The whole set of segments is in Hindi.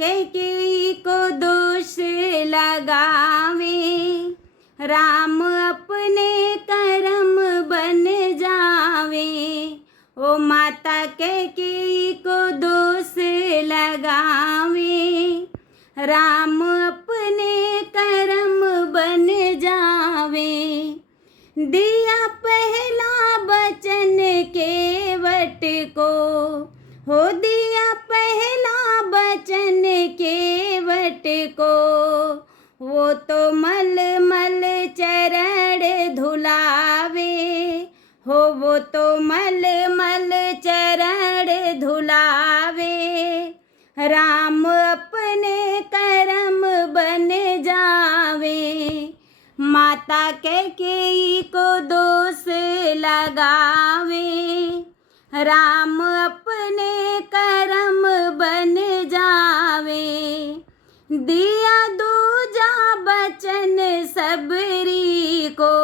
कैकेयी को दोष लगावे, राम अपने कर्म बन जावे। ओ माता कैकेयी को दोष लगावे, राम अपने कर्म बन जावे। दिया पहला बचन केवट को, हो दिया पहला बचन केवट को, वो तो मल मल चरण धुलावे, हो वो तो मल मल चरण धुलावे। राम अपने कर्म बन जावे, माता कैकेयी को दोष लगावे, राम अपने कर्म बन जावे। दिया दूजा बचन सबरी को,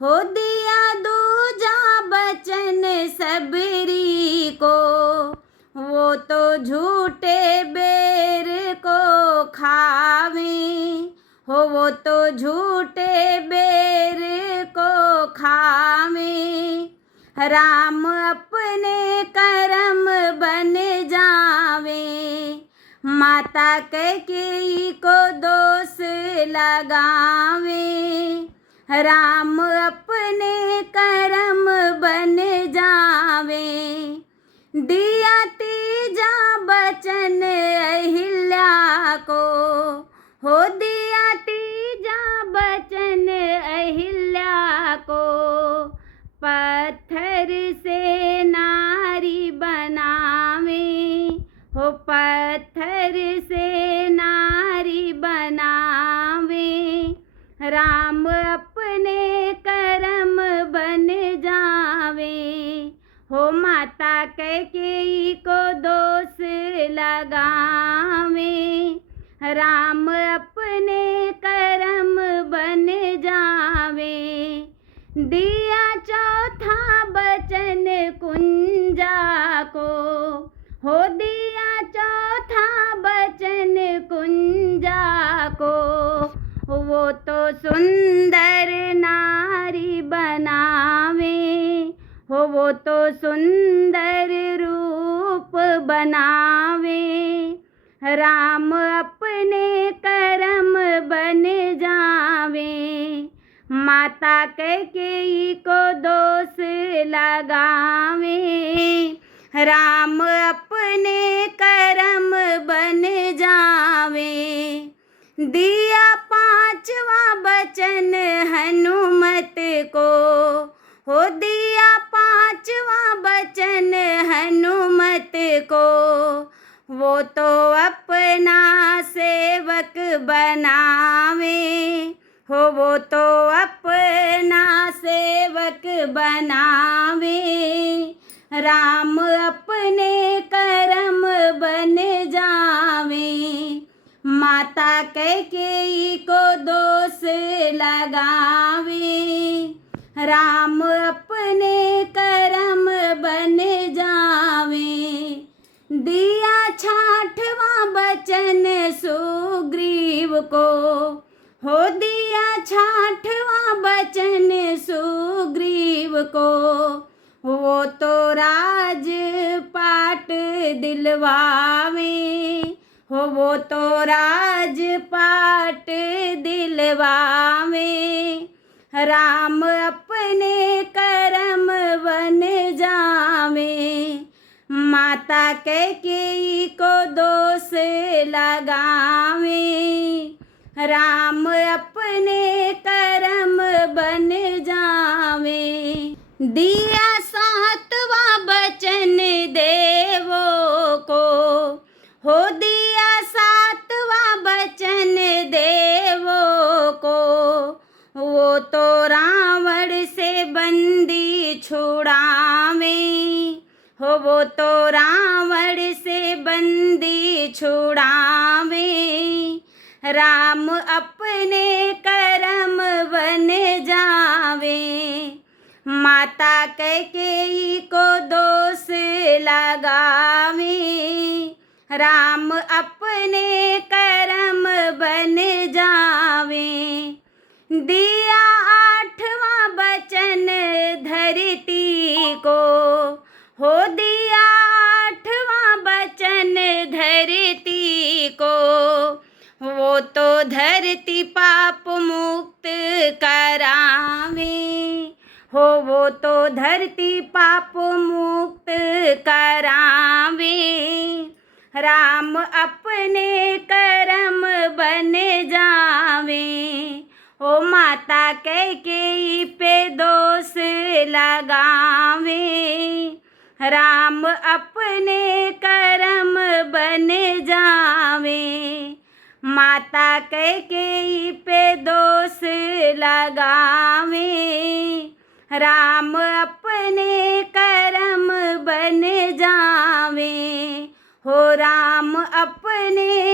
हो दिया दूजा बचन सबरी को, वो तो झूठे बेर को खावे, हो वो तो झूठे बेर को खावे। राम अपने कर्म बन जावे, माता कैकेयी को दोष लगावे, राम अपने कर्म बन जावे। दिया तीजा बचन अहिल्या को, हो दिया तीजा बचन अहिल्या को, पत्थर से नारी बनावे, हो पत्थर से नारी बनावे। राम अपने कर्म बन जावे, हो माता कैकेयी को दोष लगावे, राम अपने कर्म बन जावे। दिया चौथा बचन कुंजा को, हो दिया चौथा बचन कुंजा को, वो तो सुंदर नारी बनावे, हो वो तो सुंदर रूप बनावे। राम अपने कर्म बन जावे, माता कैकेयी को दोष लगावे, राम अपने कर्म बन जावे। दिया पांचवा बचन हनुमत को, हो दिया पांचवा बचन हनुमत को, वो तो अपना सेवक बनावे, हो वो तो अपना सेवक बनावे। राम अपने कर्म बन जावे, माता कैकेयी को दोष लगावे, राम अपने कर्म बन जावे। दिया छठवां बचन सुग्रीव को, हो दिया छठवां बचन सुग्रीव को, वो तो राजपाट दिलवावे, हो वो तो राजपाट दिलवावे। राम अपने कर्म बन जावे, माता कैकेयी को दोष लगावे, राम अपने कर्म बन जावे। दिया सातवां बचन देवों को, हो दिया सातवां बचन देवों को, वो तो रावण से बंदी छुड़ावे, हो वो तो रावण से बंदी छुड़ावे। राम अपने कर्म बन जावे, माता कैकेयी को दोष लगावे, राम अपने कर्म बन जावे। दिया आठवां वचन धरती को, हो दिया आठवां वचन धरती को, वो तो धरती पाप मुक्त करावे। हो वो तो धरती पाप मुक्त करावे। राम अपने कर्म बन जावे। ओ माता कैकेयी पे दोष लगावे। राम अपने कर्म बन जावे। माता कैकेयी पे दोष लगावे। राम अपने कर्म बन जावे। हो राम अपने